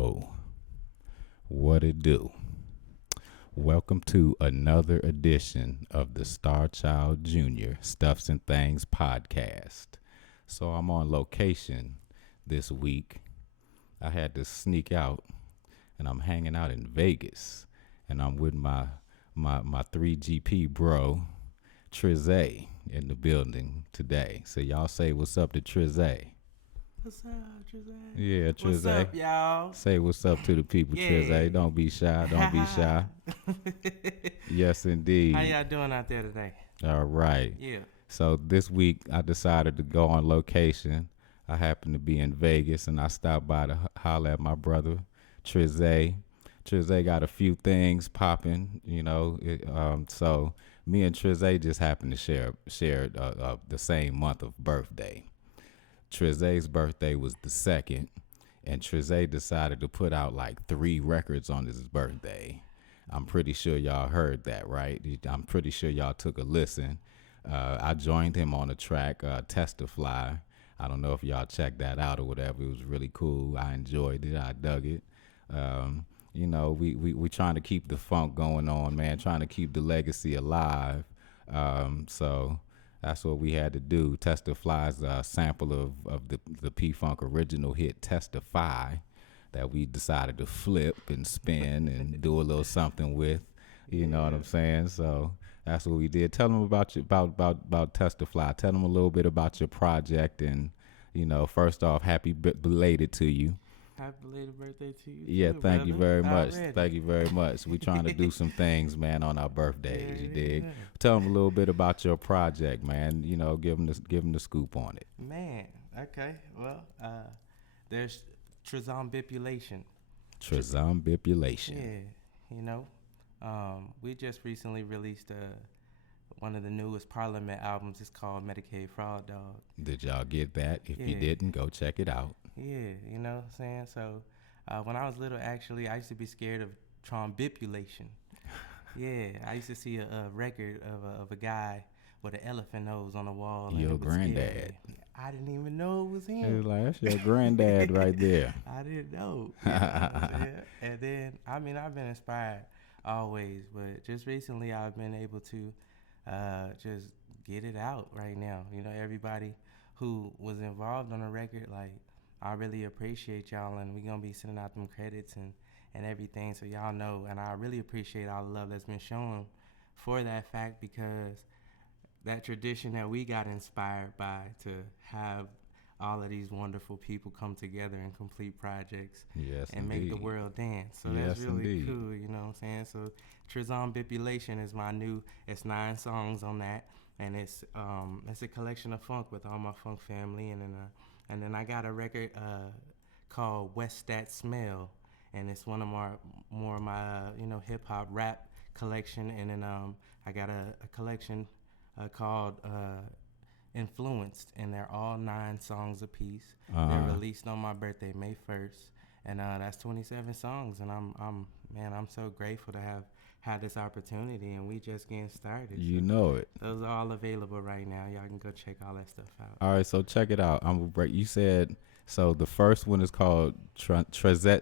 Yo, what it do? Welcome to another edition of the Starchildjr Stuffs and Things podcast. So I'm on location this week. I had to sneak out, and I'm hanging out in Vegas, and I'm with my 3GP bro, Trazae, in the building today. So y'all say what's up to Trazae. What's up, Trazae? Yeah, Trazae. What's up, y'all? Say what's up to the people, Yeah. Trazae. Don't be shy. Don't be shy. Yes, indeed. How y'all doing out there today? All right. Yeah. So this week I decided to go on location. I happened to be in Vegas, and I stopped by to holler at my brother, Trazae. Trazae got a few things popping, so me and Trazae just happened to share the same month of birthday. Trazae's birthday was the 2nd, and Trazae decided to put out like 3 records on his birthday. I'm pretty sure y'all heard that, right? I'm pretty sure y'all took a listen. I joined him on a track, Testify. I don't know if y'all checked that out or whatever. It was really cool. I enjoyed it. I dug it. We trying to keep the funk going on, man, trying to keep the legacy alive. So that's what we had to do. Testify's a sample of the P-Funk original hit Testify that we decided to flip and spin and do a little something with. You know what I'm saying? So that's what we did. Tell them about Testify. Tell them a little bit about your project, and first off, happy belated to you. Happy belated birthday to you. Yeah, too, thank you brother. very much. Already. Thank you very much. We trying to do some things, man, on our birthdays. Yeah, You dig? yeah. Tell them a little bit about your project, man. Give them the scoop on it. Man, okay. Well, there's Trazae. Trazae. Yeah, we just recently released one of the newest Parliament albums. It's called Medicaid Fraud Dog. Did y'all get that? If you didn't, go check it out. Yeah, you know what I'm saying? So when I was little, actually, I used to be scared of trombipulation. Yeah, I used to see a record of a guy with an elephant nose on the wall. Your granddad. I didn't even know it was him. It was like, that's your granddad right there. I didn't know. You know what I'm saying? And then, I've been inspired always, but just recently I've been able to just get it out right now. Everybody who was involved on the record, like, I really appreciate y'all, and we're going to be sending out them credits and everything, so y'all know. And I really appreciate all the love that's been shown for that fact, because that tradition that we got inspired by, to have all of these wonderful people come together and complete projects and make the world dance. So that's really cool, you know what I'm saying? So Trazae is my new, it's 9 songs on that, and it's a collection of funk with all my funk family, and then I got a record called West Stat Smell, and it's one of more of my hip hop rap collection, and then I got a collection called Influenced, and they're all 9 songs apiece. They're released on my birthday, May 1st, and that's 27 songs, and I'm so grateful to have had this opportunity, and we just getting started. You know it. Those are all available right now. Y'all can go check all that stuff out. All right, so check it out. You said, so the first one is called Trazae,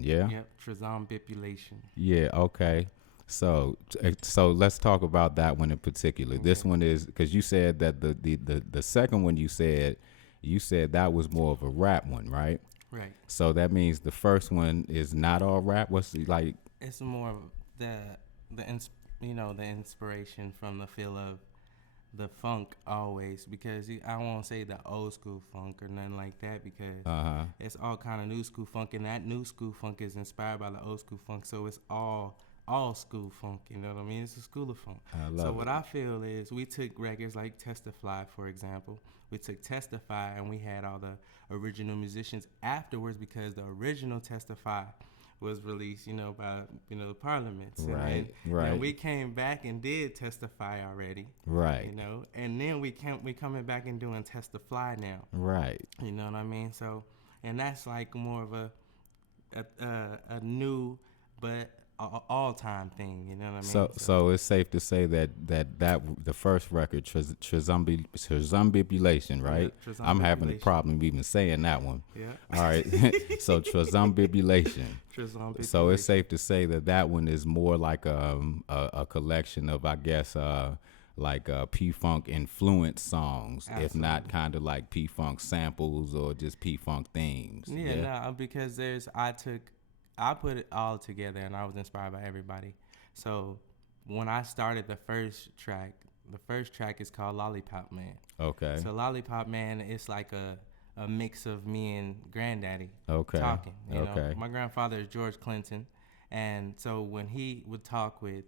yeah? Yep, Trazae. Yeah, okay. So let's talk about that one in particular. Okay. This one is, because you said that the second one you said that was more of a rap one, right? Right. So that means the first one is not all rap. What's it like? It's more of the inspiration from the feel of the funk always, because I won't say the old school funk or nothing like that, because it's all kind of new school funk, and that new school funk is inspired by the old school funk, so it's all school funk, you know what I mean? It's a school of funk. What I feel is, we took records like Testify, for example. We took Testify, and we had all the original musicians afterwards, because the original Testify was released, by the Parliaments. Right. And we came back and did Testify already. Right. And then we coming back and doing Testify now. Right. You know what I mean? So, and that's like more of a new, but all time thing. You know what I mean? So it's safe to say that the first record, Trazae, right? Yeah, I'm having a problem even saying that one. Yeah. All right. So Trazae. So it's Trzae. safe to say that that one is more like a collection of, I guess, like P-Funk influenced songs, if not Absolutely. kind of like P-Funk samples or just P-Funk themes. Yeah, no, because I put it all together and I was inspired by everybody. So when I started the first track is called Lollipop Man. Okay. So Lollipop Man is like a mix of me and Granddaddy Okay. talking. You know, Okay. my grandfather is George Clinton, and so when he would talk with,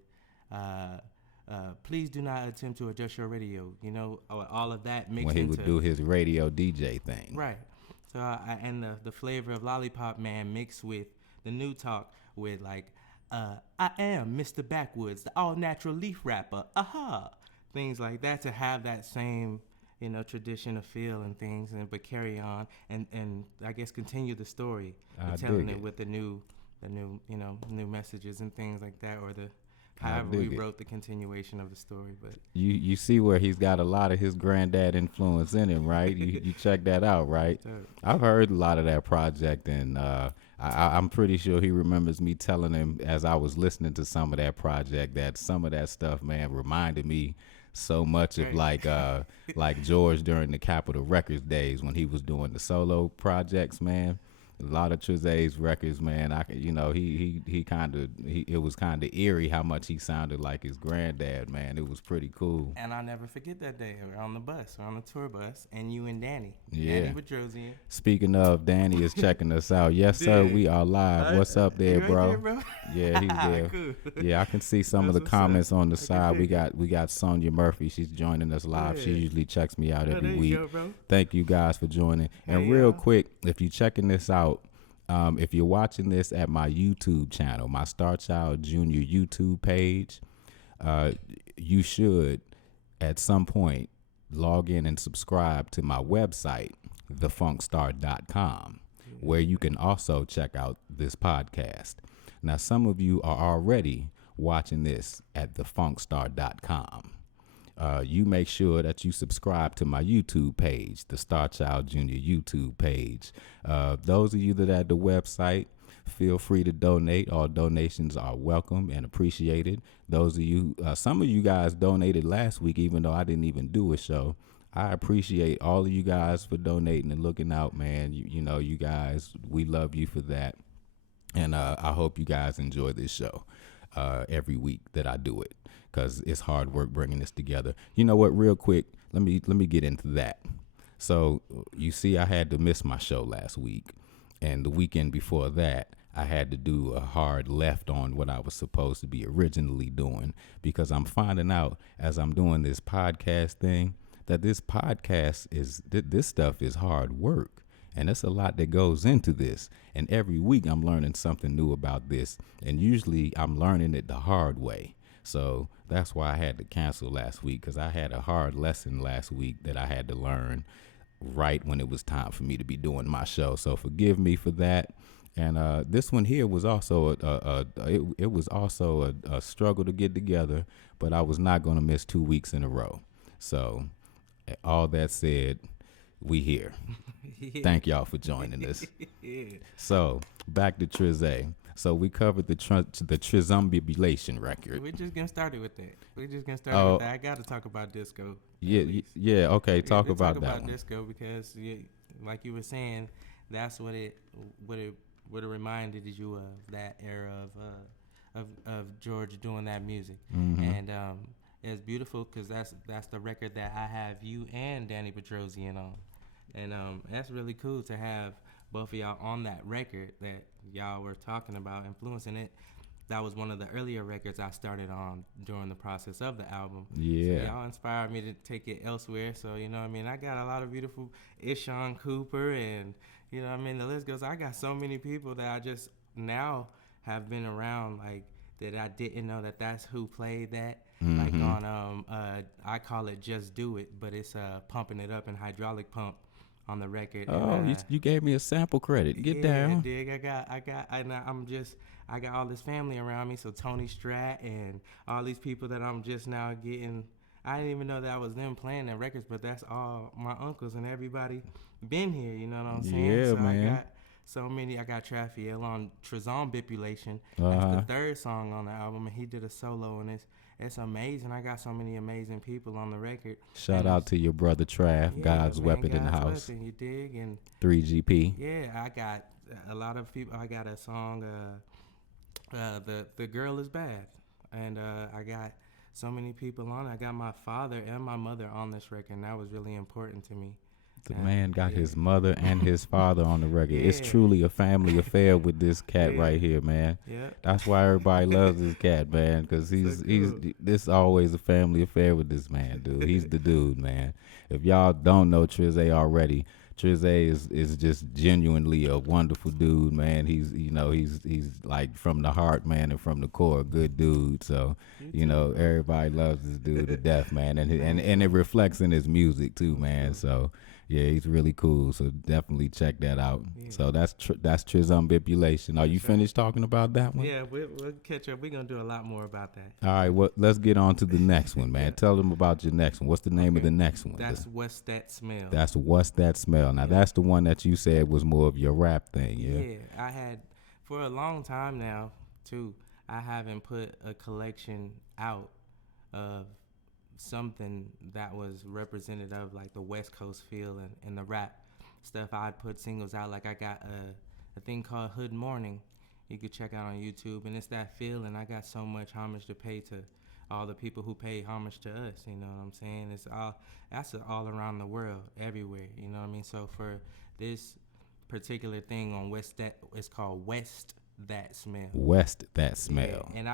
please do not attempt to adjust your radio. You know, all of that mixed When he into would do his radio DJ thing. right. So and the flavor of Lollipop Man mixed with the new talk with like, I am Mr. Backwoods, the all natural leaf rapper. Aha, things like that, to have that same, you know, tradition of feel and things, and but carry on and I guess continue the story, telling it with the new you know, new messages and things like that, or the however we wrote the continuation of the story. But you see where he's got a lot of his granddad influence in him, right? You check that out, right? I've heard a lot of that project, and I'm pretty sure he remembers me telling him as I was listening to some of that project that some of that stuff, man, reminded me so much of like George during the Capitol Records days when he was doing the solo projects, man. A lot of Trazae's records, man. It was kind of eerie how much he sounded like his granddad, man. It was pretty cool. And I'll never forget that day. We're on the bus, on the tour bus, and you and Danny. Yeah. Danny Bedrosian. Speaking of, Danny is checking us out. Yes, sir. We are live. What's up there, right bro? there, bro? Yeah, he's there. Cool. Yeah, I can see some of the comments on the side. We got Sonia Murphy. She's joining us live. She usually checks me out every week. Go, bro. Thank you guys for joining. And real quick, if you're checking this out, if you're watching this at my YouTube channel, my Starchildjr YouTube page, you should at some point log in and subscribe to my website, thefunkstar.com, where you can also check out this podcast. Now, some of you are already watching this at thefunkstar.com. You make sure that you subscribe to my YouTube page, the Starchildjr YouTube page. Those of you that are at the website, feel free to donate. All donations are welcome and appreciated. Those of you, some of you guys donated last week, even though I didn't even do a show. I appreciate all of you guys for donating and looking out, man. You know, you guys, we love you for that. And I hope you guys enjoy this show every week that I do it, because it's hard work bringing this together. You know what, real quick, let me get into that. So you see, I had to miss my show last week, and the weekend before that, I had to do a hard left on what I was supposed to be originally doing, because I'm finding out as I'm doing this podcast thing that this podcast this stuff is hard work. And there's a lot that goes into this. And every week I'm learning something new about this. And usually I'm learning it the hard way. So that's why I had to cancel last week, because I had a hard lesson last week that I had to learn right when it was time for me to be doing my show. So forgive me for that. And this one here was also it was also a struggle to get together, but I was not going to miss 2 weeks in a row. So all that said, we here. Thank y'all for joining us. So back to Trazae. So we covered the Trazae record. We're just getting started with that. I got to talk about disco. Yeah. Okay, talk about that one. Disco, because like you were saying, that's what it reminded you of, that era of George doing that music. Mm-hmm. And it's beautiful, because that's the record that I have you and Danny Bedrosian on. And that's really cool to have both of y'all on that record that y'all were talking about influencing it. That was one of the earlier records I started on during the process of the album. Yeah. So y'all inspired me to take it elsewhere. So, you know what I mean? I got a lot of beautiful Ishan Cooper, and, you know what I mean? The list goes. I got so many people that I just now have been around, like, that I didn't know that that's who played that. Mm-hmm. Like on, I call it Just Do It, but it's Pumping It Up and Hydraulic Pump on the record. And Oh, you gave me a sample credit. Get yeah, down. dig. I got all this family around me. So Tony Strat and all these people that I'm just now getting. I didn't even know that was them playing the records, but that's all my uncles and everybody been here. You know what I'm saying? Yeah, So I man. got so many. I got Trazae on Trazae. That's the Uh-huh. third song on the album, and he did a solo, and it's amazing. I got so many amazing people on the record, Shout and out to your brother Trav, yeah, God's man, weapon in the God's house. weapon. You dig? And 3GP. yeah, I got a lot of people. I got a song, the girl is bad, and I got so many people on it. I got my father and my mother on this record, and that was really important to me. The man got Yeah, his mother and his father on the record. It's yeah, truly a family affair with this cat yeah, right here, man. yeah. That's why everybody loves this cat, man, because So cool. this always a family affair with this man, dude. He's the dude, man. If y'all don't know Trazae already, Trazae is just genuinely a wonderful dude, man. He's like from the heart, man, and from the core, a good dude. So You too. everybody loves this dude to death, man, and Thank and you. it reflects in his music too, Thank man. you. So yeah, he's really cool. So definitely check that out. Yeah. So that's Trizumbibulation. Are you That's right. finished talking about that one? Yeah, we'll catch up. We're gonna do a lot more about that. All right, let's get on to the next one, man. Yeah. Tell them about your next one. What's the name of Okay. the next one? That's What's That Smell. That's What's That Smell. Now, Yeah. that's the one that you said was more of your rap thing, yeah? Yeah, I had for a long time now too. I haven't put a collection out of something that was representative of like the West Coast feel and the rap stuff. I'd put singles out. Like I got a thing called Hood Morning. You could check out on YouTube, and it's that feel. And I got so much homage to pay to all the people who pay homage to us. You know what I'm saying? That's all around the world, everywhere. You know what I mean? So for this particular thing on West, that it's called West That Smell. West That Smell. Yeah, and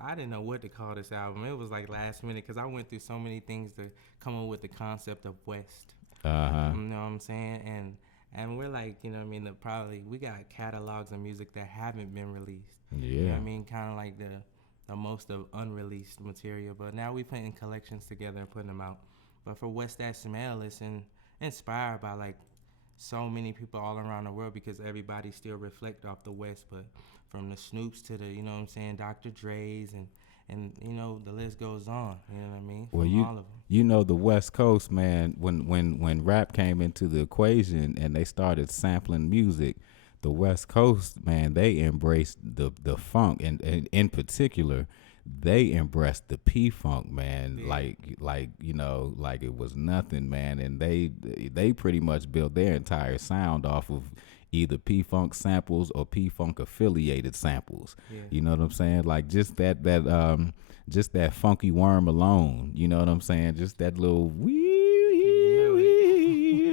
I didn't know what to call this album. It was like last minute because I went through so many things to come up with the concept of West. Uh-huh. You know what I'm saying? And we're like, you know what I mean, probably we got catalogs of music that haven't been released. You know Yeah. what I mean? Kind of like the most of unreleased material. But now we putting collections together and putting them out. But for West That Smell, it's inspired by like so many people all around the world because everybody still reflect off the West, but from the Snoops to the, you know what I'm saying, Dr. Dre's and you know, the list goes on, you know what I mean? Well, From all of them. you know the West Coast, man, when rap came into the equation and they started sampling music, the West Coast, man, they embraced the funk and in particular they embraced the P-Funk, man, Yeah. like like it was nothing, man, and they pretty much built their entire sound off of either P-Funk samples or P-Funk affiliated samples. Yeah. You know what I'm saying? Like just that funky worm alone, you know what I'm saying? Just that little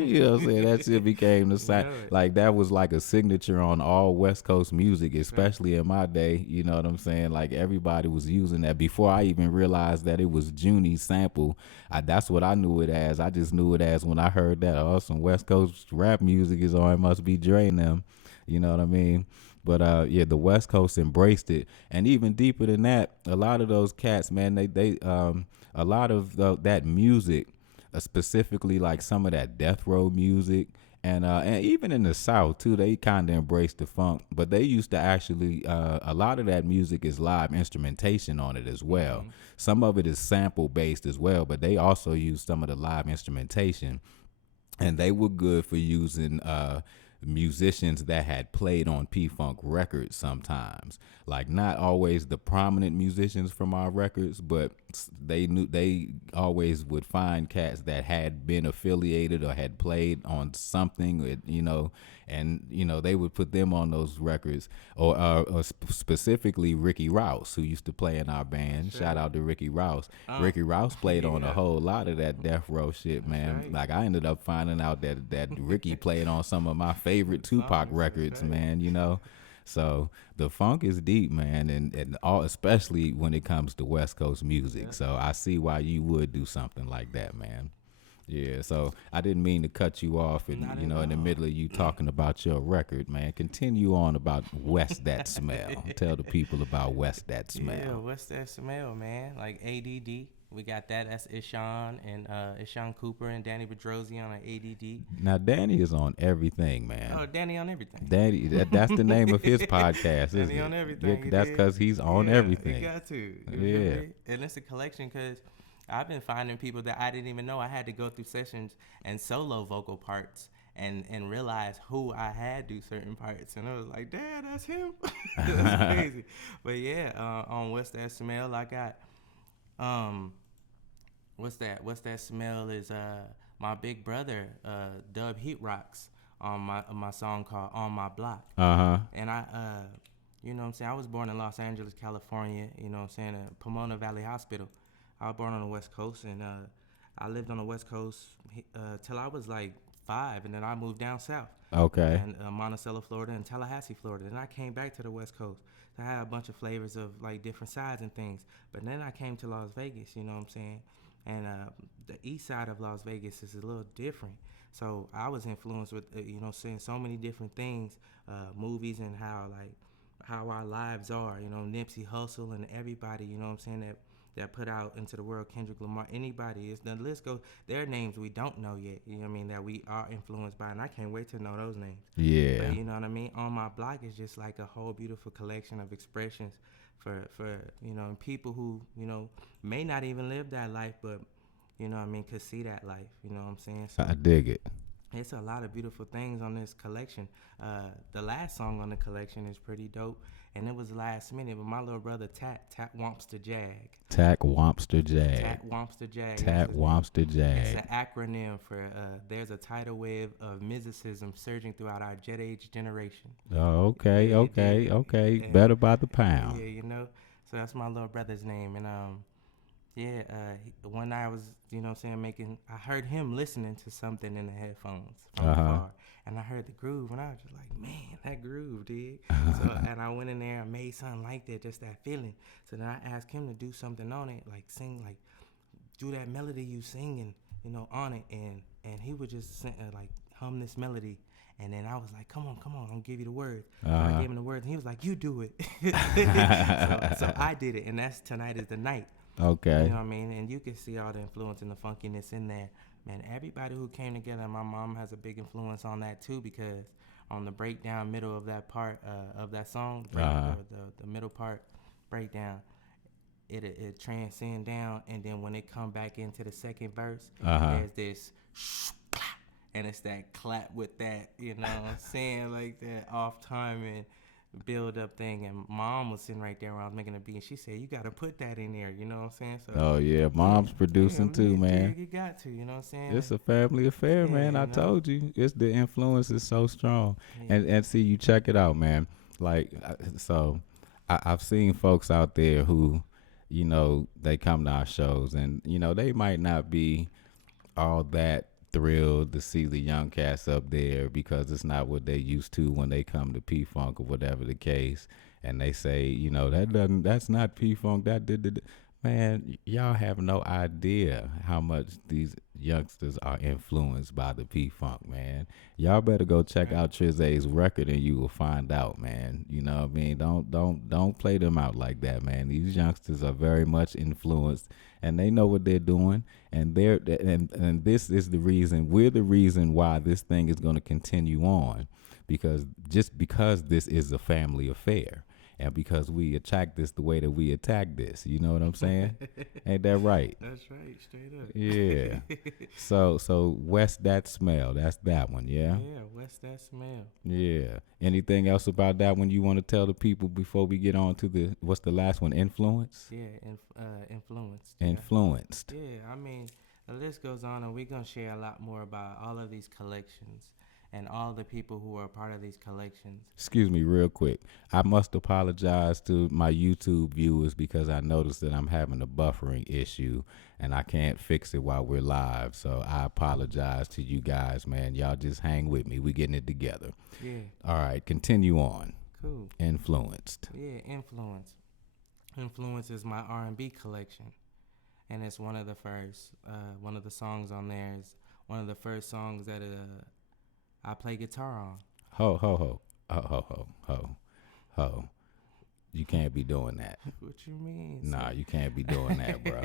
you know what I'm saying? That shit became the sound. know it. Like that was like a signature on all West Coast music, right. especially in my day. You know what I'm saying? Like everybody was using that before I even realized that it was Junie's sample. That's what I knew it as. I just knew it as when I heard that, oh, some West Coast rap music is on. It must be Dre and them. You know what I mean? But yeah, the West Coast embraced it, and even deeper than that, a lot of those cats, man, they a lot of that music, specifically like some of that death row music, and even in the South too, they kind of embraced the funk. But they used to actually a lot of that music is live instrumentation on it as well. Mm-hmm. Some of it is sample based as well, but they also use some of the live instrumentation, and they were good for using musicians that had played on P-Funk records sometimes. Like not always the prominent musicians from our records, but they always would find cats that had been affiliated or had played on something, and they would put them on those records, or specifically Ricky Rouse, who used to play in our band. Sure. Shout out to Ricky Rouse. Ricky Rouse played on a Yeah. whole lot of that death row shit, man. right. Like I ended up finding out that Ricky played on some of my favorite Tupac Songs, records, right. man. So the funk is deep, man, and all, especially when it comes to West Coast music. Yeah. So I see why you would do something like that, man. Yeah, so I didn't mean to cut you off, and Not at in the all. middle of you talking about your record, man. Continue on about West That Smell. Tell the people about West That Yeah, Smell. What's That Smell, man? Like ADD. We got that. That's Ishan and Ishan Cooper and Danny Bedrosian on ADD. Now Danny is on everything, man. Oh, Danny on everything. Danny, that's the name of his podcast, isn't Danny on it? everything. Yeah, that's because he's on everything. You got to. You Yeah. feel me? And it's a collection because I've been finding people that I didn't even know. I had to go through sessions and solo vocal parts and realize who I had do certain parts. And I was like, damn, that's him. That's crazy. But yeah, on What's That Smell, I got what's that smell is my big brother Dub Heat Rocks on my song called On My Block. And I you know what I'm saying, I was born in Los Angeles, California, you know what I'm saying, Pomona Valley Hospital. I was born on the West Coast, and I lived on the West Coast till I was like 5, and then I moved down south. Okay. And Monticello, Florida, and Tallahassee, Florida. Then I came back to the West Coast. So I had a bunch of flavors of like different sides and things. But then I came to Las Vegas, you know what I'm saying? And the east side of Las Vegas is a little different. So I was influenced with, you know, seeing so many different things, movies, and how our lives are. You know, Nipsey Hussle and everybody, you know what I'm saying, that put out into the world, Kendrick Lamar, anybody. It's the list goes. There are names we don't know yet, you know what I mean, that we are influenced by, and I can't wait to know those names. Yeah. But you know what I mean? On My Block is just like a whole beautiful collection of expressions for you know, people who, you know, may not even live that life, but you know what I mean, could see that life, you know what I'm saying? So I dig it. it's a lot of beautiful things on this collection. The last song on the collection is pretty dope, and it was last minute, but my little brother Tat Womps the Jag. Tat Womps the Jag. Tat Womps the Jag. Tat Womps the Jag. It's an acronym for there's a tidal wave of mysticism surging throughout our jet age generation. Oh, okay. And, better by the pound. Yeah, you know. So that's my little brother's name, and one night I was, you know what I'm saying, I heard him listening to something in the headphones from afar, and I heard the groove, and I was just like, man, that groove, dude. So, and I went in there and made something like that, just that feeling. So then I asked him to do something on it, like sing, like do that melody you singing, you know, on it, and he would just like hum this melody. And then I was like, come on, I'm gonna give you the words. So I gave him the words, and he was like, you do it. so I did it, and that's Tonight Is the Night. Okay. You know what I mean? And you can see all the influence and the funkiness in there. Man, everybody who came together, my mom has a big influence on that too, because on the breakdown middle of that part of that song, the middle part breakdown, it transcend down, and then when it come back into the second verse, there's this and it's that clap with that, you know what I'm saying, like that off time and build up thing. And mom was sitting right there when I was making a beat, and she said, you got to put that in there, you know what I'm saying? So oh yeah, mom's producing too, man. You got to, you know what I'm saying? It's a family affair, man. I told you, it's the influence is so strong. And see, you check it out, man. Like, so I've seen folks out there who, you know, they come to our shows, and you know, they might not be all that thrilled to see the young cats up there because it's not what they used to when they come to P-Funk or whatever the case, and they say, you know, that's not P-Funk, that did. Man, y'all have no idea how much these youngsters are influenced by the P-Funk, man. Y'all better go check out Trazae's record, and you will find out, man. You know what I mean? Don't play them out like that, man. These youngsters are very much influenced, and they know what they're doing, and this is the reason. We're the reason why this thing is going to continue on, because this is a family affair. And because we attack this the way that we attack this, you know what I'm saying? Ain't that right? That's right, straight up. Yeah. So West That Smell, that's that one, yeah? Yeah, West That Smell. Yeah. Anything else about that one you want to tell the people before we get on to what's the last one? Influence? Yeah, influenced. Influenced. Yeah, I mean, the list goes on, and we're going to share a lot more about all of these collections and all the people who are a part of these collections. Excuse me real quick. I must apologize to my YouTube viewers because I noticed that I'm having a buffering issue and I can't fix it while we're live. So I apologize to you guys, man. Y'all just hang with me. We're getting it together. Yeah. All right, continue on. Cool. Influenced. Yeah, Influence. Influence is my R&B collection. And it's one of the first, one of the songs on there is one of the first songs that I play guitar on. Ho. You can't be doing that. What you mean? Nah, you can't be doing that, bro.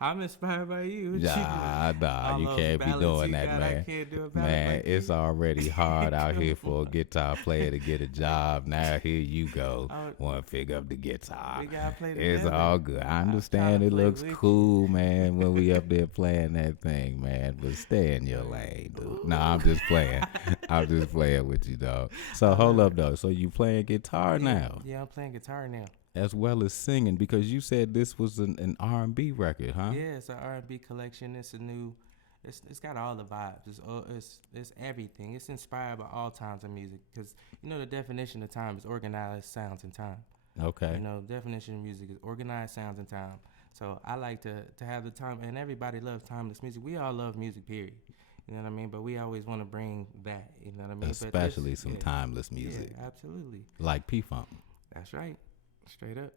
I'm inspired by you. What Nah, all you those can't be ballads doing you that, got, I man. can't do a ballad Man, like it's you. already hard out here Come for a guitar player to get a job. Now here you go, on. want to pick up the guitar. We gotta play It's together. all good. I I'm understand tryna it play looks with you. cool, man, when we up there playing that thing, man. But stay in your lane, dude. No, I'm just playing. I'm just playing with you, dog. So hold up, though. So you playing guitar now, Yeah, I'm playing guitar now. as well as singing, because you said this was an R&B record, huh? Yeah, it's an R&B collection. It's a new. It's got all the vibes. It's everything. It's inspired by all times of music, because you know the definition of time is organized sounds and time. Okay. You know, definition of music is organized sounds and time. So I like to have the time, and everybody loves timeless music. We all love music, period. You know what I mean? But we always want to bring that. You know what I mean? Especially some timeless music, Yeah, absolutely. like P-Funk. That's right. Straight up.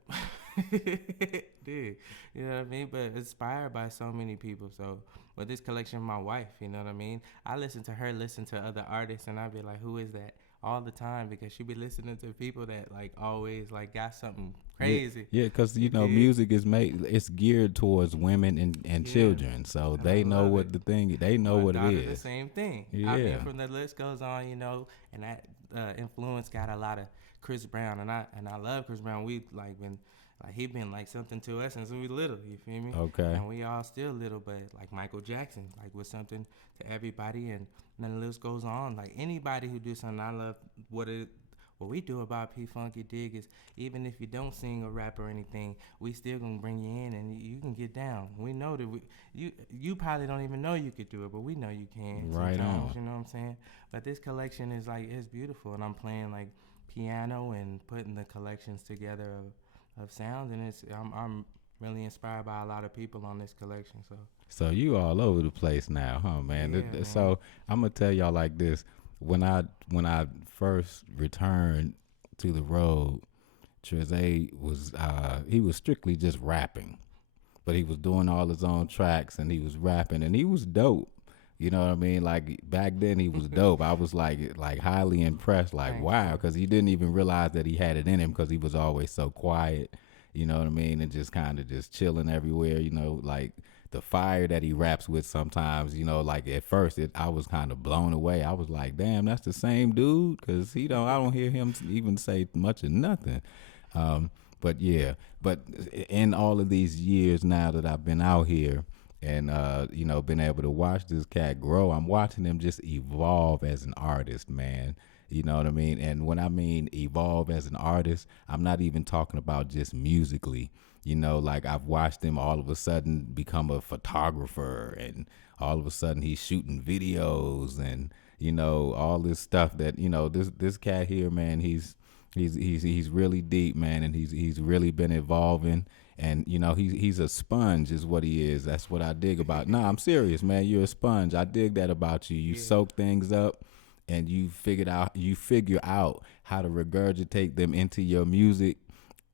Dude, you know what I mean? But inspired by so many people. So with this collection, my wife, you know what I mean? I listen to her listen to other artists, and I be like, who is that? All the time, because she be listening to people that like always like got something crazy. Yeah, because you know, music is it's geared towards women and children, so they know what they know what it is. The same thing. Yeah. I mean, from the list goes on, you know, and that influence got a lot of Chris Brown, and I love Chris Brown. We like been like he been like something to us since we were little. You feel me? Okay. And we all still little, but like Michael Jackson, like was something to everybody, and then the list goes on. Like anybody who do something, I love what we do about P-Funky Dig is even if you don't sing or rap or anything, we still gonna bring you in and you can get down. We know that you probably don't even know you could do it, but we know you can. Right on. You know what I'm saying? But this collection is like it's beautiful, and I'm playing like piano and putting the collections together of sounds, and I'm really inspired by a lot of people on this collection. So you all over the place now, huh, man? Yeah, man. So I'm gonna tell y'all like this: when I first returned to the road, Trazae was he was strictly just rapping, but he was doing all his own tracks and he was rapping and he was dope. You know what I mean? Like back then he was dope. I was like highly impressed. Like Thanks, wow, bro. because he didn't even realize that he had it in him because he was always so quiet. You know what I mean? And just kind of just chilling everywhere. You know, like the fire that he raps with sometimes. You know, like at first I was kind of blown away. I was like, damn, that's the same dude, because I don't hear him even say much of nothing. But yeah, but in all of these years now that I've been out here and, you know, been able to watch this cat grow, I'm watching him just evolve as an artist, man. You know what I mean? And when I mean evolve as an artist, I'm not even talking about just musically. You know, like I've watched him all of a sudden become a photographer, and all of a sudden he's shooting videos and, you know, all this stuff that, you know, this cat here, man, he's really deep, man, and he's really been evolving, and you know he's a sponge is what he is. That's what I dig about. Nah, I'm serious, man. You're a sponge. I dig that about you. You soak things up, and you figure out how to regurgitate them into your music,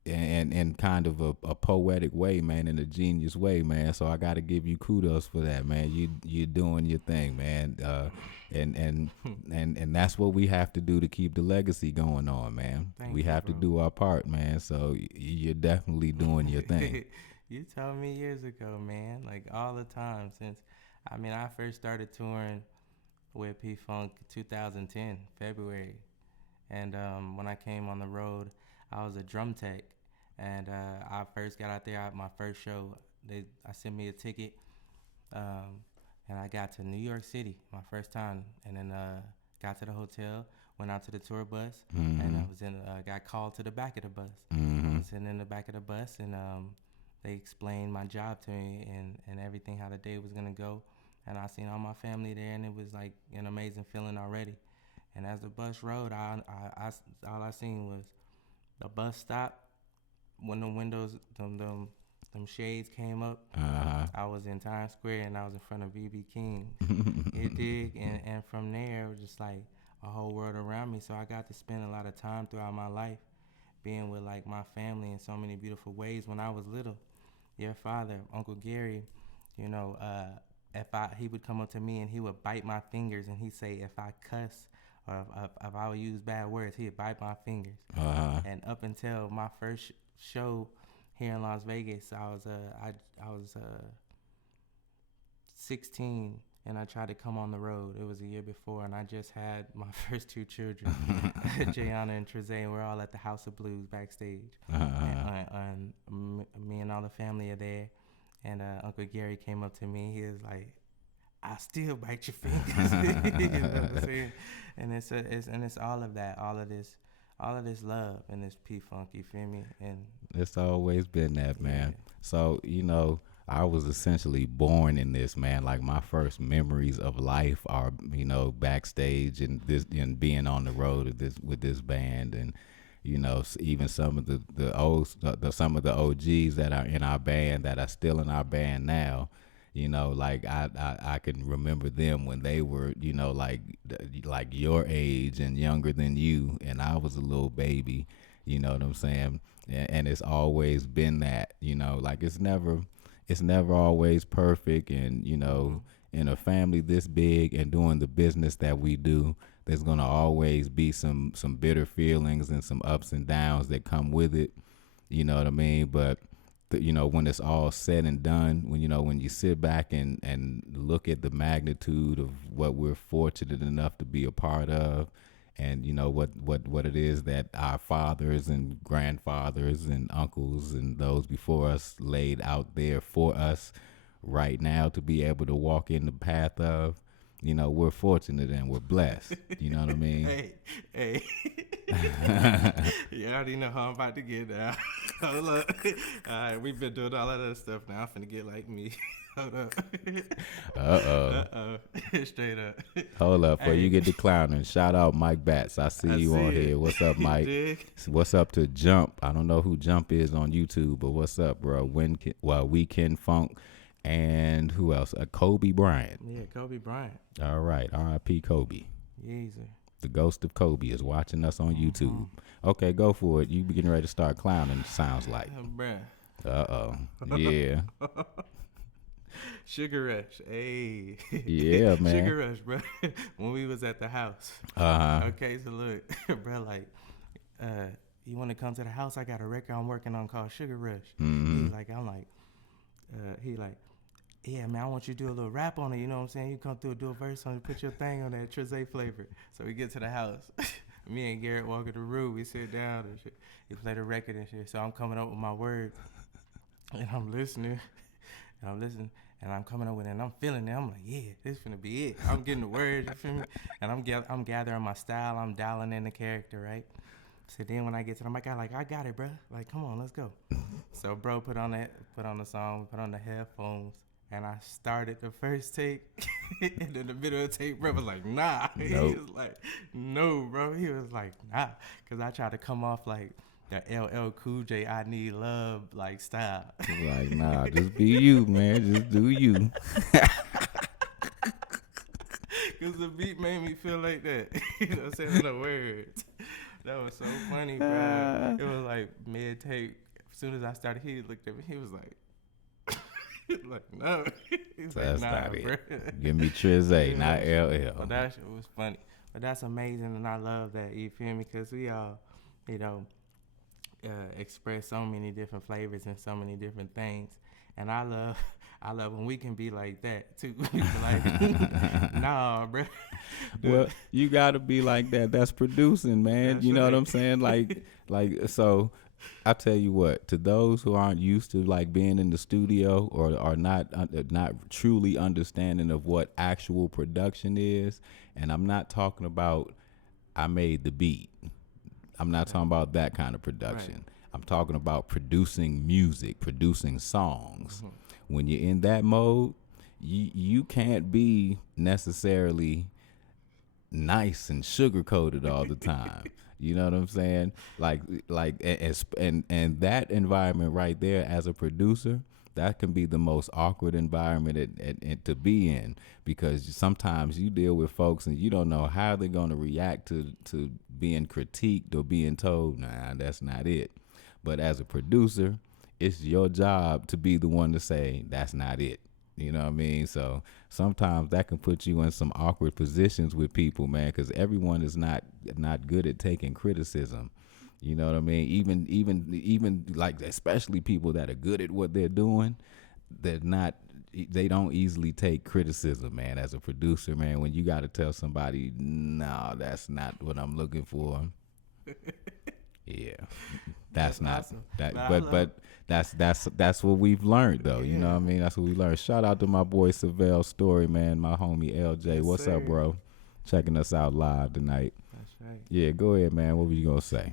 and kind of a poetic way, man, in a genius way, man. So I got to give you kudos for that, man. You're doing your thing, man. And that's what we have to do to keep the legacy going on, man. We have to do our part, man. So you're definitely doing your thing. You told me years ago, man, like all the time since, I first started touring with P-Funk 2010, February. And when I came on the road, I was a drum tech. And I first got out there at my first show. I sent me a ticket. And I got to New York City my first time, and then got to the hotel, went out to the tour bus, and I was got called to the back of the bus. I was sitting in the back of the bus, and they explained my job to me and everything, how the day was gonna go, and I seen all my family there, and it was like an amazing feeling already. And as the bus rode, all I seen was the bus stop. When the windows, them shades came up, I was in Times Square and I was in front of B.B. King. You dig? And from there, it was just like a whole world around me. So I got to spend a lot of time throughout my life being with like my family in so many beautiful ways. When I was little, your father, Uncle Garrett, you know, he would come up to me and he would bite my fingers, and he'd say if I cuss or if I would use bad words, he'd bite my fingers. And up until my first show here in Las Vegas, I was 16 and I tried to come on the road. It was a year before, and I just had my first two children, Jayana and Trazae, and we're all at the House of Blues backstage. And me and all the family are there, and Uncle Gary came up to me. He was like, "I still bite your fingers," you know what I'm saying? And it's all of that, all of this love and this P-Funk. You feel me? And it's always been that, man. So I was essentially born in this, man. Like my first memories of life are, backstage and being on the road with this band, and even some of some of the OGs that are in our band that are still in our band now. Like I can remember them when they were, like your age and younger than you, and I was a little baby. You know what I'm saying? And it's always been that. Like it's never always perfect, and in a family this big and doing the business that we do, there's gonna always be some bitter feelings and some ups and downs that come with it. You know what I mean? But when it's all said and done, when you sit back and look at the magnitude of what we're fortunate enough to be a part of, and what it is that our fathers and grandfathers and uncles and those before us laid out there for us right now to be able to walk in the path of, we're fortunate and we're blessed. You know what I mean? Hey. You already know how I'm about to get now. Hold up. All right, we've been doing all of that stuff now. I'm finna get like me. Hold up. Uh-oh. Straight up. Hold up. Before you get to clowning, shout out Mike Batts. I see you on here. What's up, Mike? What's up to Jump? I don't know who Jump is on YouTube, but what's up, bro? Weekend Funk. And who else? Kobe Bryant. Yeah, Kobe Bryant. All right. R.I.P. Kobe. Yeah, sir. The ghost of Kobe is watching us on YouTube. Okay, go for it. You be getting ready to start clowning, sounds like. Bruh. Uh-oh. Yeah. Sugar Rush. Hey. Yeah, man. Sugar Rush, bro. When we was at the house. Uh-huh. Okay, so look, bro, like, you want to come to the house? I got a record I'm working on called Sugar Rush. Mm-hmm. He like, yeah, man, I want you to do a little rap on it. You know what I'm saying? You come through, do a verse on it, put your thing on that Trazae flavor. So we get to the house. Me and Garrett walk in the room. We sit down and shit. He played a record and shit. So I'm coming up with my words. And I'm listening. And I'm coming up with it. And I'm feeling it. I'm like, yeah, this finna be it. I'm getting the words, you feel me? And I'm gathering my style. I'm dialing in the character, right? So then when I get to the mic, I got it, bro. Like, come on, let's go. So bro put on the song, put on the headphones. And I started the first take, and in the middle of the take, bro was like, nah. Nope. He was like, no, bro. He was like, nah. Because I tried to come off like the LL Cool J, I Need Love, like, style. Like, nah, just be you, man. Just do you. Because the beat made me feel like that. You know what I'm saying? The words. That was so funny, bro. It was like mid-take. As soon as I started, he looked at me. He was like, like, no. He's That's like, nah, not bro. It. Give me Trazae, not LL. But that shit was funny. But that's amazing, and I love that, you feel me? Because we all, express so many different flavors and so many different things. And I love when we can be like that, too. Like, nah, bro. Well, you got to be like that. That's producing, man. That's what I'm saying? Like, so... I tell you what, to those who aren't used to like being in the studio or are not truly understanding of what actual production is, and I'm not talking about I made the beat. I'm not talking about that kind of production. Right. I'm talking about producing music, producing songs. Mm-hmm. When you're in that mode, you can't be necessarily nice and sugar-coated all the time. You know what I'm saying? And that environment right there as a producer, that can be the most awkward environment to be in, because sometimes you deal with folks and you don't know how they're going to react to being critiqued or being told, nah, that's not it. But as a producer, it's your job to be the one to say, that's not it. You know what I mean? So sometimes that can put you in some awkward positions with people, man, because everyone is not good at taking criticism. You know what I mean? Even like especially people that are good at what they're doing, they're not. They don't easily take criticism, man. As a producer, man, when you got to tell somebody, no, that's not what I'm looking for. Yeah, that's not awesome. that. But I But love but that's what we've learned, though. You know yeah. what I mean? That's what we learned. Shout out to my boy Savell Story, man. My homie LJ. Yes, What's up, sir. bro? Checking us out live tonight. That's right. Yeah, go ahead, man. What were you gonna say?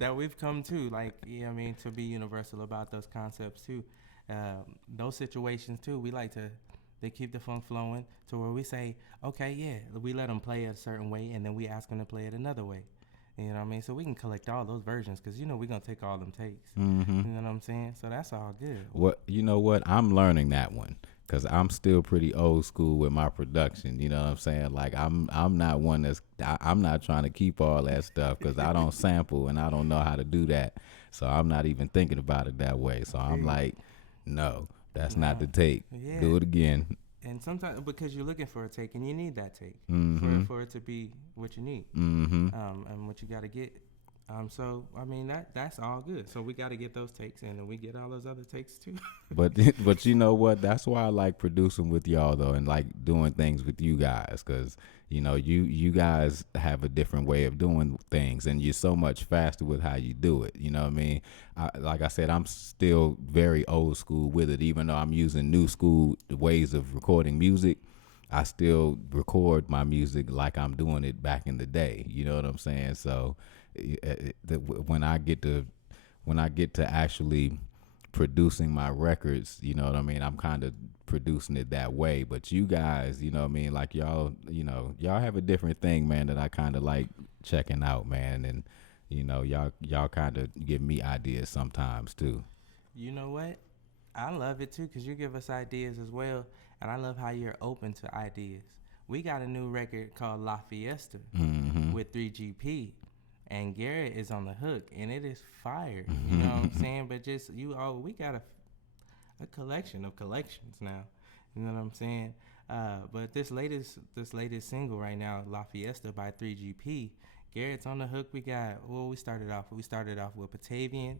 That we've come to, like, yeah, I mean, to be universal about those concepts too. Those situations too. We like to, they keep the funk flowing to where we say, okay, yeah, we let them play a certain way, and then we ask them to play it another way. You know what I mean? So we can collect all those versions because you know we're gonna take all them takes. Mm-hmm. You know what I'm saying? So that's all good. What you know? What I'm learning that one because I'm still pretty old school with my production. You know what I'm saying? Like I'm not one I'm not trying to keep all that stuff because I don't sample and I don't know how to do that. So I'm not even thinking about it that way. So I'm like, no, that's not the take. Yeah. Do it again. And sometimes because you're looking for a take and you need that take for it to be what you need, and what you got to get. So I mean that's all good. So we got to get those takes in, and we get all those other takes too. But you know what? That's why I like producing with y'all though, and like doing things with you guys, because you know you guys have a different way of doing things, and you're so much faster with how you do it. You know what I mean? Like I said, I'm still very old school with it, even though I'm using new school ways of recording music. I still record my music like I'm doing it back in the day. You know what I'm saying? So when I get to actually producing my records, you know what I mean, I'm kind of producing it that way. But you guys, you know what I mean, like y'all, you know, y'all have a different thing, man, that I kind of like checking out, man. And you know, y'all kind of give me ideas sometimes too. You know what? I love it too because you give us ideas as well, and I love how you're open to ideas. We got a new record called La Fiesta with 3GP, and Garrett is on the hook, and it is fire. You know what I'm saying? But just we got a collection of collections now. You know what I'm saying? But this latest single right now, La Fiesta by 3GP, Garrett's on the hook. We started off with Batavian,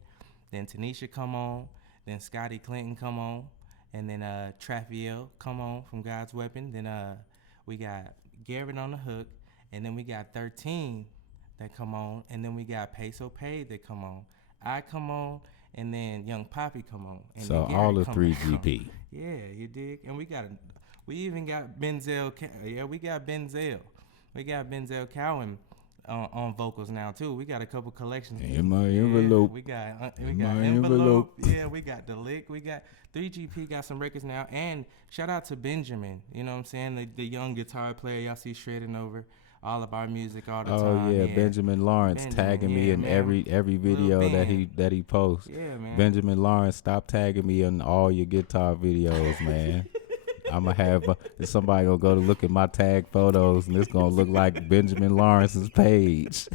then Tanisha come on, then Scotty Clinton come on, and then Trafiel come on from God's Weapon. Then we got Garrett on the hook, and then we got 13 that come on, and then we got Peso Pay that come on. I come on, and then Young Poppy come on. And So all of 3GP. Yeah, you dig? And we even got Benzel. We got Benzel. We got Benzel Cowan on vocals now too. We got a couple collections. In my envelope. We got envelope. Yeah, we got the lick. We got 3GP got some records now. And shout out to Benjamin. You know what I'm saying? The young guitar player y'all see shredding over all of our music all the time. Oh yeah, Benjamin Lawrence tagging me in every video that he posts. Yeah, man. Benjamin Lawrence, stop tagging me in all your guitar videos, man. I'm gonna have somebody gonna go to look at my tag photos, and it's gonna look like Benjamin Lawrence's page.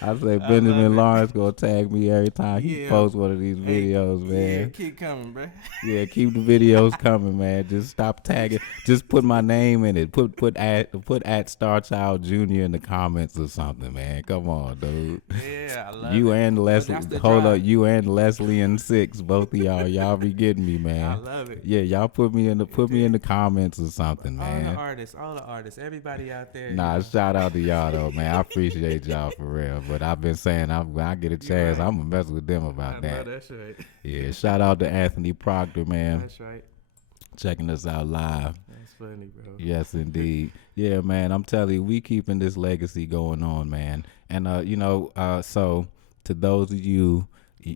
I say Benjamin Lawrence gonna tag me every time he posts one of these videos, man. Yeah, keep coming, bro. Yeah, keep the videos coming, man. Just stop tagging. Just put my name in it. Put at Starchildjr in the comments or something, man. Come on, dude. Yeah, I love you it. and Leslie. Hold up, you and Leslie and Six, both of y'all be getting me, man. I love it. Yeah, y'all put me in the comments or something, man. All the artists, everybody out there. Nah, shout out to y'all though, man. I appreciate y'all for real. But I've been saying when I get a chance, I'm gonna mess with them about that. Know that's right. Yeah, shout out to Anthony Proctor, man. That's right. Checking us out live. That's funny, bro. Yes, indeed. Yeah, man. I'm telling you, we keeping this legacy going on, man. And so to those of you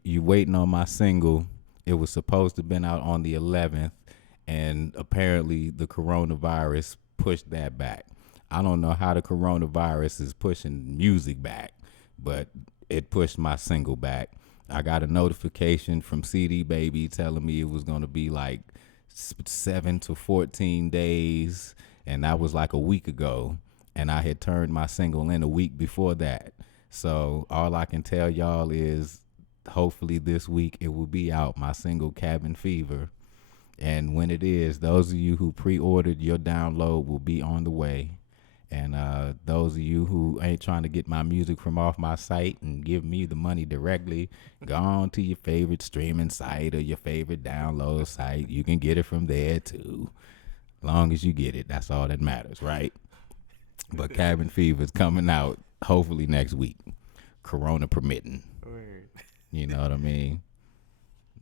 waiting on my single, it was supposed to have been out on the 11th, and apparently the coronavirus pushed that back. I don't know how the coronavirus is pushing music back, but it pushed my single back. I got a notification from CD Baby telling me it was going to be like 7 to 14 days, and that was like a week ago, and I had turned my single in a week before that. So all I can tell y'all is hopefully this week it will be out, my single Cabin Fever. And when it is, those of you who pre-ordered, your download will be on the way. And those of you who ain't trying to get my music from off my site and give me the money directly, go on to your favorite streaming site or your favorite download site. You can get it from there too. Long as you get it, that's all that matters, right? But Cabin Fever is coming out hopefully next week, Corona permitting. Word. You know what I mean?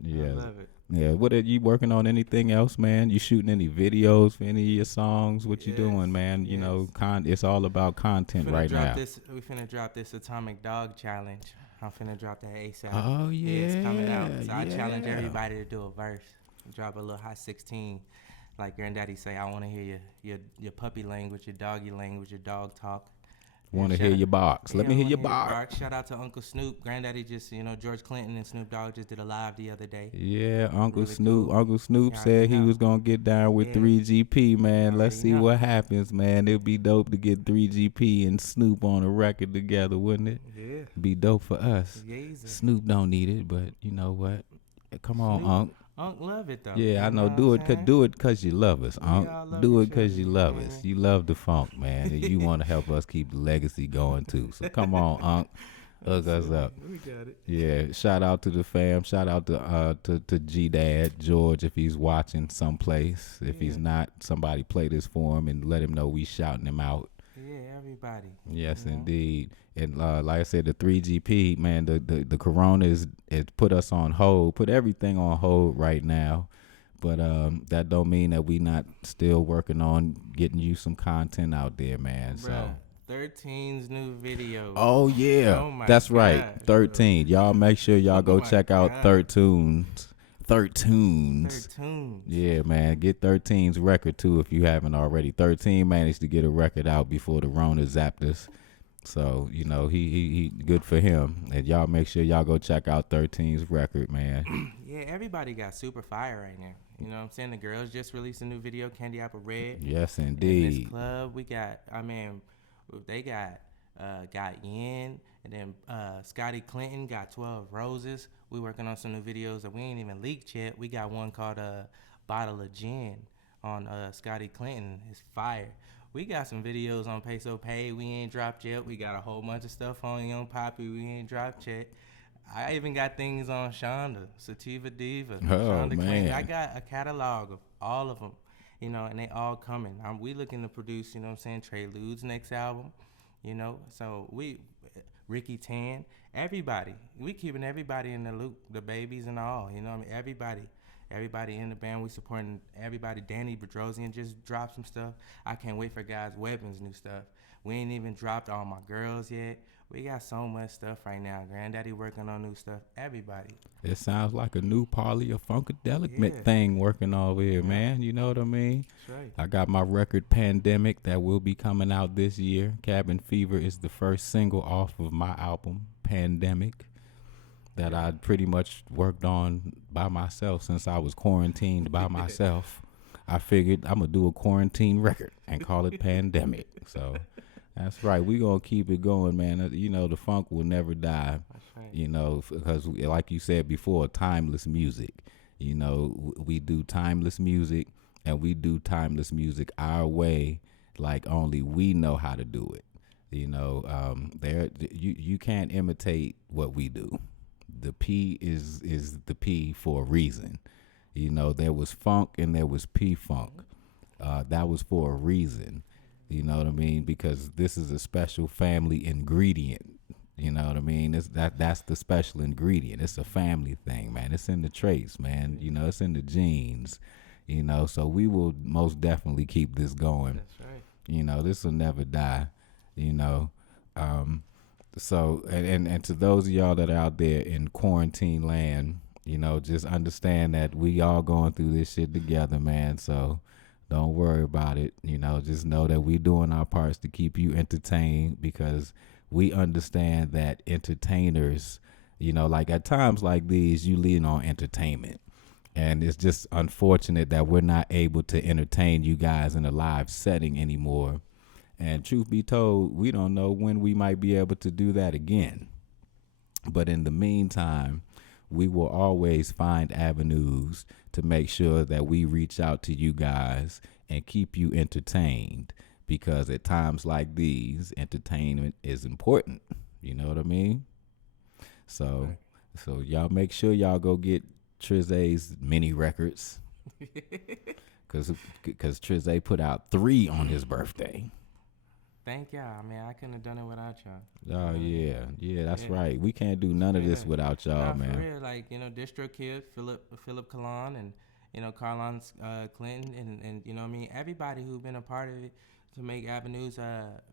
Yeah. I love it. Yeah. What are you working on? Anything else, man? You shooting any videos for any of your songs? What you doing, man? You know, it's all about content right now. We finna drop this Atomic Dog Challenge. I'm finna drop that ASAP. Oh yeah, it's coming out. So I challenge everybody to do a verse. Drop a little hot 16. Like Granddaddy say, I want to hear your puppy language, your doggy language, your dog talk. Want to hear your box. Let me hear your box. Shout out to Uncle Snoop. Granddaddy just, George Clinton and Snoop Dogg just did a live the other day. Yeah, Uncle really Snoop. Cool. Uncle Snoop said he was going to get down with 3GP, man. Let's see what happens, man. It'd be dope to get 3GP and Snoop on a record together, wouldn't it? Yeah. Be dope for us. Yes. Snoop don't need it, but you know what? Come on, Unc. Unc love it though. Yeah, I know. Do it cause you love us, Unc. Do it cause you love us. You love the funk, man, and you want to help us keep the legacy going too. So come on, Unc, hook us up. We got it. Yeah, shout out to the fam. Shout out to G Dad George if he's watching someplace. If he's not, somebody play this for him and let him know we shouting him out. Yeah, everybody. Yes, indeed. And like I said, the 3GP, man, the corona is put us on hold, put everything on hold right now. But that don't mean that we not still working on getting you some content out there, man. Bruh, 13's new video. Oh yeah, that's right, 13. Y'all make sure y'all go check out 13's. Yeah, man. Get 13's record too if you haven't already. 13 managed to get a record out before the Rona zapped us. So, he good for him. And y'all make sure y'all go check out 13's record, man. Yeah, everybody got super fire right now. You know what I'm saying? The girls just released a new video, Candy Apple Red. Yes, indeed. In this club, we got, they got Yin, and then Scotty Clinton got 12 Roses. We working on some new videos that we ain't even leaked yet. We got one called Bottle of Gin on Scotty Clinton. It's fire. We got some videos on Peso Pay we ain't dropped yet. We got a whole bunch of stuff on Young Poppy we ain't dropped yet. I even got things on Shonda, Sativa Diva, Shonda man. Clinton. I got a catalog of all of them, and they all coming. We looking to produce, Trey Lude's next album, So Ricky Tan, everybody. We keeping everybody in the loop, the babies and all, Everybody in the band, we supporting everybody. Danny Bedrosian just dropped some stuff. I can't wait for God's Weapons new stuff. We ain't even dropped all my girls yet. We got so much stuff right now. Granddaddy working on new stuff. Everybody. It sounds like a new Parliament-Funkadelic thing working over here, man. You know what I mean? That's right. I got my record Pandemic that will be coming out this year. Cabin Fever is the first single off of my album, Pandemic, that I pretty much worked on by myself since I was quarantined by myself. I figured I'm going to do a quarantine record and call it Pandemic. So that's right. We going to keep it going, man. The funk will never die, that's right. Because like you said before, timeless music. We do timeless music, and we do timeless music our way, like only we know how to do it. You can't imitate what we do. The P is the P for a reason. There was funk and there was P-funk. That was for a reason. You know what I mean? Because this is a special family ingredient. You know what I mean? That's the special ingredient. It's a family thing, man. It's in the traits, man. It's in the genes. So we will most definitely keep this going. That's right. This will never die. So, and to those of y'all that are out there in quarantine land, just understand that we all going through this shit together, man. So don't worry about it. Just know that we doing our parts to keep you entertained, because we understand that entertainers, like at times like these, you lean on entertainment. And it's just unfortunate that we're not able to entertain you guys in a live setting anymore. And truth be told, we don't know when we might be able to do that again. But in the meantime, we will always find avenues to make sure that we reach out to you guys and keep you entertained. because at times like these, entertainment is important. You know what I mean? So, Right. so y'all make sure y'all go get Trazae's mini records, cause Trazae put out 3 on his birthday. Thank y'all. I mean, I couldn't have done it without y'all. Oh You know, yeah, that's yeah. right. We can't do none of Straight this up. without y'all, Nah, for man. real. Like, Distro Kid, Philip Kalan, and Carlon Clinton, and you know what I mean. Everybody who been a part of it to make Avenues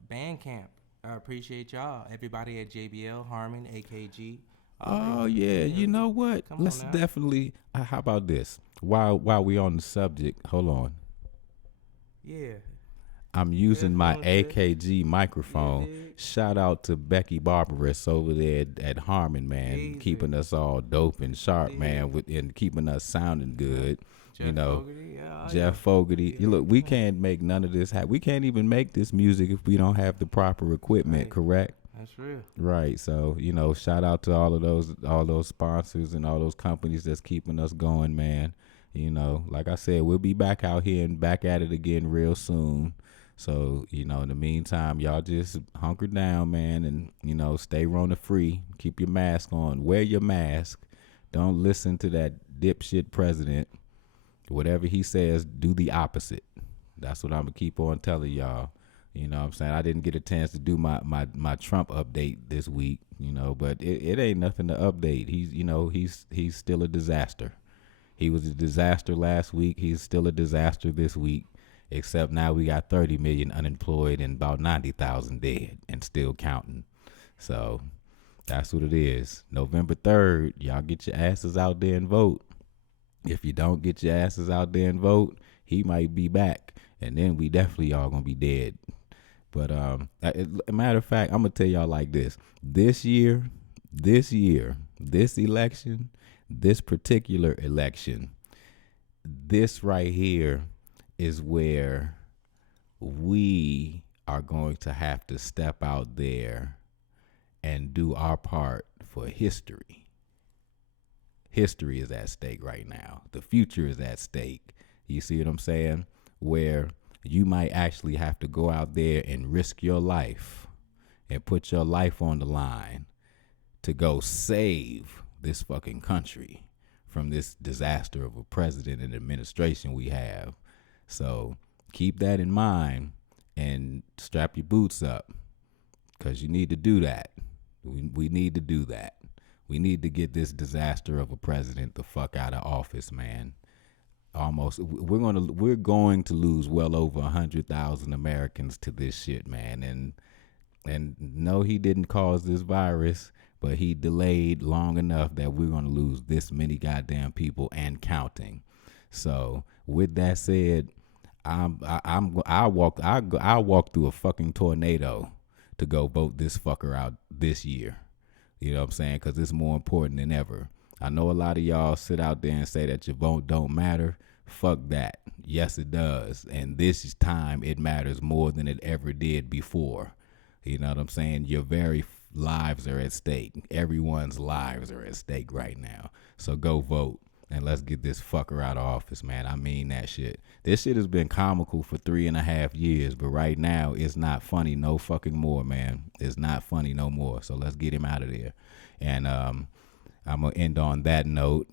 Bandcamp. I appreciate y'all. Everybody at JBL, Harmon, AKG. All Oh that. yeah, you know what? Come on Let's now. definitely. How about this? While we on the subject, hold on. Yeah. I'm using my Headphones good. AKG Yeah, microphone. dig. Shout out to Becky Barbarous over there at Harmon, man, Easy. keeping us all dope and sharp, man, Dig. and keeping us sounding good. You Jeff know, Fogarty. Yeah. Oh, Jeff yeah. Fogarty. You Yeah. look, we can't make none of this. We can't even make this music if we don't have the proper equipment. Right. Correct? That's real. Right. So, shout out to all those sponsors and all those companies that's keeping us going, man. Like I said, we'll be back out here and back at it again real soon. So, in the meantime, y'all just hunker down, man, and, stay Rona free. Keep your mask on. Wear your mask. Don't listen to that dipshit president. Whatever he says, do the opposite. That's what I'm going to keep on telling y'all. You know what I'm saying? I didn't get a chance to do my Trump update this week, but it ain't nothing to update. He's still a disaster. He was a disaster last week. He's still a disaster this week, except now we got 30 million unemployed and about 90,000 dead and still counting. So that's what it is. November 3rd, y'all get your asses out there and vote. If you don't get your asses out there and vote, he might be back, and then we definitely all gonna be dead. But a matter of fact, I'm gonna tell y'all like this: this election, this particular election, this right here is where we are going to have to step out there and do our part for history. History is at stake right now. The future is at stake. You see what I'm saying? Where you might actually have to go out there and risk your life and put your life on the line to go save this fucking country from this disaster of a president and administration we have. So keep that in mind and strap your boots up, because you need to do that. We need to do that. We need to get this disaster of a president the fuck out of office, man. We're going to lose well over 100,000 Americans to this shit, man. And no, he didn't cause this virus, but he delayed long enough that we're going to lose this many goddamn people and counting. So with that said, I'll walk through a fucking tornado to go vote this fucker out this year. You know what I'm saying? Because it's more important than ever. I know a lot of y'all sit out there and say that your vote don't matter. Fuck that. Yes, it does. And this time it matters more than it ever did before. You know what I'm saying? Your very lives are at stake. Everyone's lives are at stake right now. So go vote. And let's get this fucker out of office, man. I mean that shit. This shit has been comical for 3.5 years, but right now it's not funny no fucking more, man. It's not funny no more. So let's get him out of there. And I'm gonna end on that note.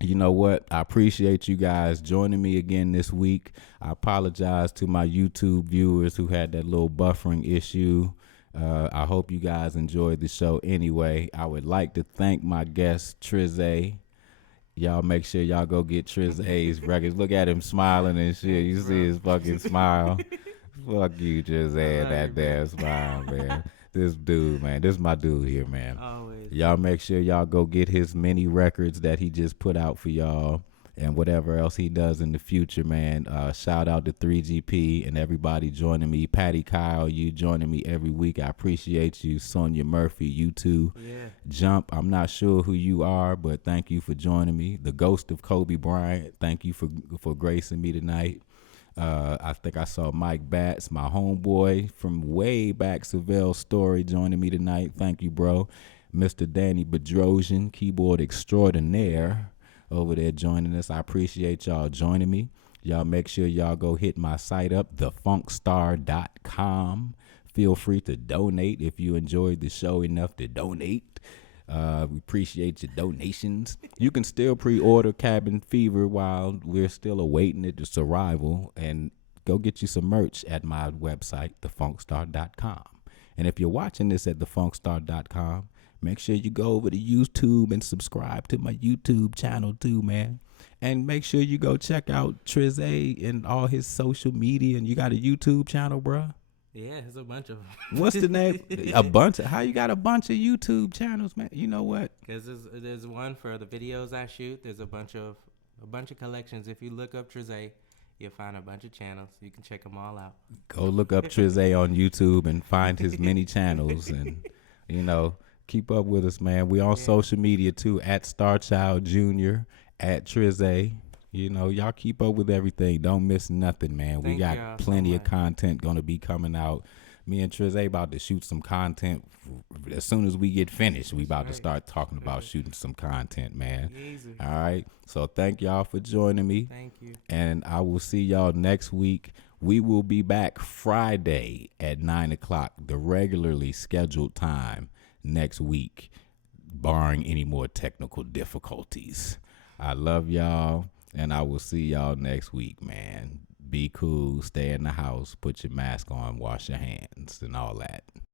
You know what? I appreciate you guys joining me again this week. I apologize to my YouTube viewers who had that little buffering issue. I hope you guys enjoyed the show anyway. I would like to thank my guest, Trazae. Y'all make sure y'all go get Trazae's records. Look at him smiling and shit. You see his fucking smile. Fuck you, Trazae, that damn smile, man. This dude, man. This is my dude here, man. Always. Y'all make sure y'all go get his mini records that he just put out for y'all, and whatever else he does in the future, man. Shout out to 3GP and everybody joining me. Patty Kyle, you joining me every week. I appreciate you. Sonia Murphy, you too. Yeah. Jump, I'm not sure who you are, but thank you for joining me. The ghost of Kobe Bryant, thank you for gracing me tonight. I think I saw Mike Batts, my homeboy from way back, Seville Story, joining me tonight. Thank you, bro. Mr. Danny Bedrosian, keyboard extraordinaire, over there joining us. I appreciate y'all joining me. Y'all make sure y'all go hit my site up, thefunkstar.com. Feel free to donate if you enjoyed the show enough to donate. We appreciate your donations. You can still pre-order Cabin Fever while we're still awaiting its arrival, and go get you some merch at my website, thefunkstar.com. And if you're watching this at thefunkstar.com, make sure you go over to YouTube and subscribe to my YouTube channel too, man. And make sure you go check out Trazae and all his social media. And you got a YouTube channel, bruh? Yeah, there's a bunch of them. What's the name? A bunch of, how you got a bunch of YouTube channels, man? You know what? Because there's one for the videos I shoot. There's a bunch of collections. If you look up Trazae, you'll find a bunch of channels. You can check them all out. Go look up Trazae on YouTube and find his many channels, and keep up with us, man. We on social media too, at Starchildjr, at Trazae. Y'all keep up with everything. Don't miss nothing, man. We got plenty of content going to be coming out. Me and Trazae about to shoot some content. As soon as we get finished, we about to start talking about shooting some content, man. Easy. All right. So thank y'all for joining me. Thank you. And I will see y'all next week. We will be back Friday at 9 o'clock, the regularly scheduled time next week, barring any more technical difficulties. I love y'all. And I will see y'all next week, man. Be cool. Stay in the house. Put your mask on. Wash your hands and all that.